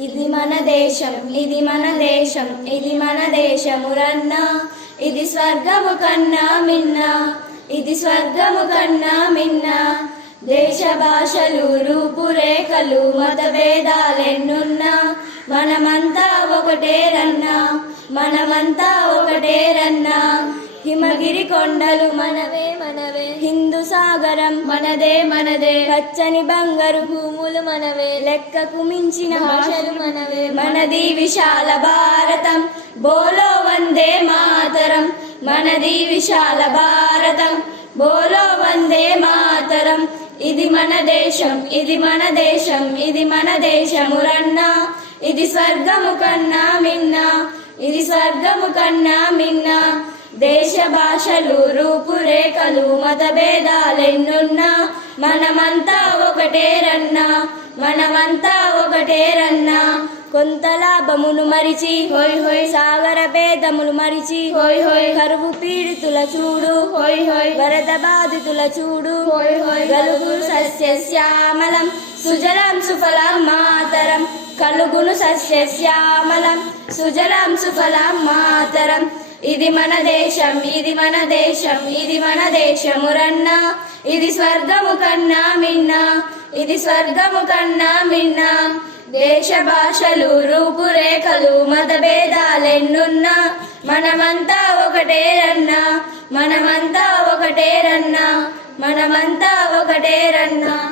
ఇది మన దేశం ఇది మన దేశం ఇది మన దేశమురన్నా ఇది స్వర్గము కన్నా మిన్న ఇది స్వర్గము కన్నా మిన్న. దేశ భాషలు రూపురేఖలు మతభేదాలెన్నున్నా మనమంతా ఒకటే రన్నా మనమంతా ఒకటే రన్నా హిమగిరి కొండలు మనవే మనవే. హిందూ సాగరం మనదే మనదే. పచ్చని బంగారు భూములు మనవే. లెక్కకు మించిన భాషలు మనవే. మనది విశాల భారతం. బోలో వందే మాతరం. మనది విశాల భారతం. బోలో వందే మాతరం. ఇది మన దేశం ఇది మన దేశం ఇది మన దేశమురన్నా ఇది స్వర్గము కన్నా మిన్నా. ఇది స్వర్గము కన్నా మిన్నా. దేశ భాషలు రూపురేఖలు మత భేదాలెన్నున్నా మనమంతా ఒకటే రన్నా మనమంతా ఒకటే రన్నా కొంత లాభమును మరిచి హోయ్ హోయ్ సాగర భేదములు మరిచి హోయ్ హోయ్ కరువు పీడితుల చూడు హోయ్ హోయ్ వరద బాధితుల చూడు హోయ్ హోయ్ గలుగు సస్య శ్యామలం సుజలం సుఫలం మాతరం కలుగును సస్య శ్యామలం సుజలం సుఫలం మాతరం ఇది మన దేశం ఇది మన దేశం ఇది మన దేశమురన్నా ఇది స్వర్గము కన్నా మిన్నా ఇది స్వర్గము కన్నా మిన్నా. దేశ భాషలు రూపురేఖలు మతభేదాలెన్నున్నా. మనమంతా ఒకటే రన్నా మనమంతా ఒకటే రన్నా మనమంతా ఒకటే రన్నా.